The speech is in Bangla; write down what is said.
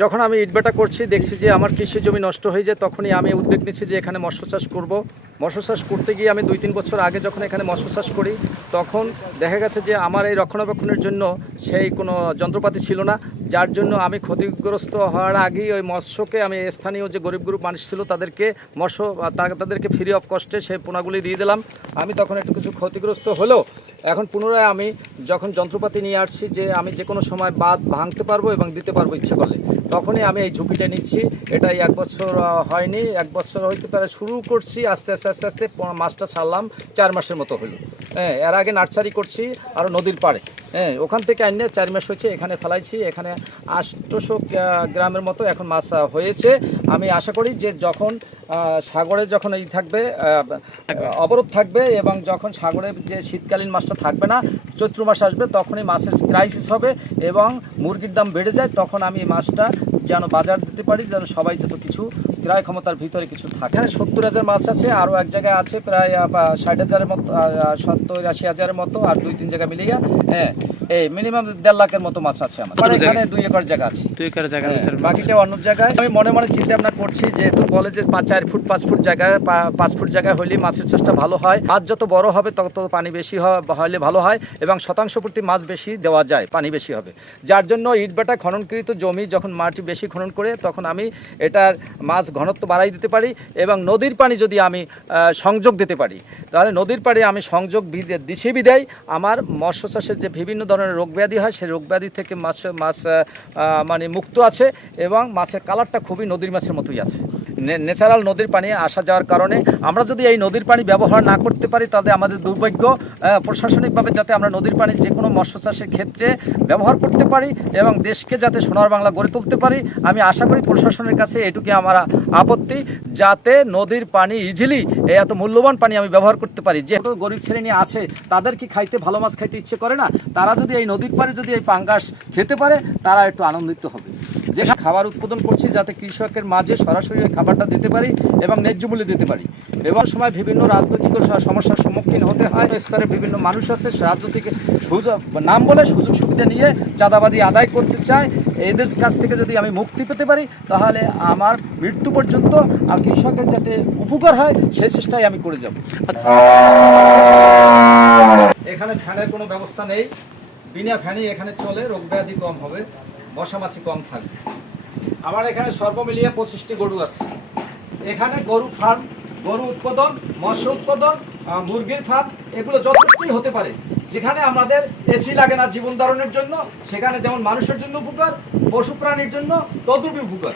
যখন আমি ইটবাটা করছি, দেখছি যে আমার কৃষি জমি নষ্ট হয়ে যায়, তখনই আমি উদ্যোগ নিচ্ছি যে এখানে মৎস্য চাষ করব। মৎস্য চাষ করতে গিয়ে আমি দুই তিন বছর আগে যখন এখানে মৎস্য চাষ করি, তখন দেখা গেছে যে আমার এই রক্ষণাবেক্ষণের জন্য সেই কোনো যন্ত্রপাতি ছিল না। যার জন্য আমি ক্ষতিগ্রস্ত হওয়ার আগেই ওই মৎস্যকে আমি স্থানীয় যে গরিব গ্রুপ মানুষ ছিল তাদেরকে মৎস্য তাদেরকে ফ্রি অফ কস্টে সেই পোনাগুলি দিয়ে দিলাম। আমি তখন একটু কিছু ক্ষতিগ্রস্ত হলেও এখন পুনরায় আমি যখন যন্ত্রপাতি নিয়ে আসছি যে আমি যে কোনো সময় বাদ ভাঙতে পারব এবং দিতে পারব ইচ্ছে করলে, তখনই আমি এই ঝুঁকিটা নিচ্ছি। এটাই এক বছর হয়নি, এক বছর হইতে পারে শুরু করছি, আস্তে আস্তে আস্তে আস্তে মাছটা ছাড়লাম, চার মাসের মতো হলো। হ্যাঁ এর আগে নার্সারি করছি, আর নদীর পাড়ে। হ্যাঁ ওখান থেকে আনিয়ে চার মাস হয়েছে, এখানে ফেলাইছি, এখানে আষ্টশো গ্রামের মতো এখন মাছ হয়েছে। আমি আশা করি যে যখন সাগরে যখন এই থাকবে অবরোধ থাকবে এবং যখন সাগরে যে শীতকালীন মাছটা থাকবে না, চৈত্র মাস আসবে, তখনই মাছের ক্রাইসিস হবে এবং মুরগির দাম বেড়ে যায়, তখন আমি মাছটা যেন বাজার দিতে পারি, যেন সবাই যত কিছু, ক্রয় ক্ষমতার ভিতরে কিছু থাকে। এখানে সত্তর হাজার মাছ আছে, আরও এক জায়গায় আছে, প্রায় ষাট হাজারের মতো সত্তর আশি হাজারের মতো, আর দুই, তিন জায়গা মিলিয়ে হ্যাঁ এই মিনিমাম দেড় লাখের মতো মাছ আছে আমার এখানে দুই একর জায়গা আছে। দুই একর জায়গার হ্যাঁ, বাকিটা অন্য জায়গায়। আমি মনে মনে চিন্তা ভাবনা করছি যেহেতু কলেজের পাঁচ চার ফুট পাঁচ ফুট জায়গায় পাঁচ ফুট জায়গায় হলে মাছের চাষটা ভালো হয়। মাছ যত বড় হবে তত পানি বেশি হলে ভালো হয় এবং শতাংশ প্রতি মাছ বেশি দেওয়া যায় পানি বেশি হবে। যার জন্য ইটবাটা খননকৃত জমি যখন মাটি বেশি খনন করে তখন আমি এটার মাছ ঘনত্ব বাড়াই দিতে পারি এবং নদীর পানি যদি আমি সংযোগ দিতে পারি তাহলে নদীর পাড়ে আমি সংযোগ দিছি বিদায়। আমার মৎস্য চাষের যে বিভিন্ন ধরনের রোগ ব্যাধি হয়, সেই রোগ ব্যাধি থেকে মাছ মাছ মানে মুক্ত আছে এবং মাছের কালারটা খুবই নদীর মাছের মতোই আছে। ন্যাচারাল নদীর পানি আসা যাওয়ার কারণে আমরা যদি এই নদীর পানি ব্যবহার না করতে পারি, তাহলে আমাদের দুর্ভাগ্য প্রশাসনিকভাবে যাতে আমরা নদীর পানি যে কোনো মৎস্য চাষের ক্ষেত্রে ব্যবহার করতে পারি এবং দেশকে যাতে সোনার বাংলা গড়ে তুলতে পারি, আমি আশা করি প্রশাসনের কাছে এটুকু আমার আপত্তি, যাতে নদীর পানি ইজিলি এত মূল্যবান পানি আমি ব্যবহার করতে পারি যেহেতু গরিব শ্রেণি আছে, তাদের কি খাইতে ভালো মাছ খাইতে ইচ্ছে করে না? তারা যদি এই নদীর পাড়ে যদি এই পাঙ্গাস খেতে পারে, তারা একটু আনন্দিত হবে। যে খাবার উৎপাদন করছি, যাতে কৃষকের মাঝে সরাসরি খাবারটা দিতে পারি এবং ন্যায্য মূল্যে দিতে পারি। এবং সময় বিভিন্ন রাজনৈতিক সমস্যার সম্মুখীন হতে হয় স্তরে বিভিন্ন মানুষ আছে, রাজনৈতিক সুযোগ, নাম বলে সুযোগ সুবিধা নিয়ে চাঁদাবাদি আদায় করতে চায় এদের কাছ থেকে যদি আমি মুক্তি পেতে পারি, তাহলে আমার মৃত্যু পর্যন্ত আর কৃষকের যাতে উপকার হয় সেই চেষ্টাই আমি করে যাব। এখানে ফ্যানের কোনো ব্যবস্থা নেই। বিনা ফ্যানই এখানে চলে, রোগ ব্যাধি কম হবে মশামাছি কম থাকবে। আমার এখানে সর্বমিলিয়ে পঁচিশটি গরু আছে। এখানে গরু ফার্ম গরু উৎপাদন, মৎস্য উৎপাদন মুরগির ফার্ম এগুলো যথেষ্টই হতে পারে। যেখানে আমাদের এসি লাগে না জীবন ধারণের জন্য, সেখানে যেমন মানুষের জন্য উপকার, পশু প্রাণীর জন্য তদ্রুপি উপকার।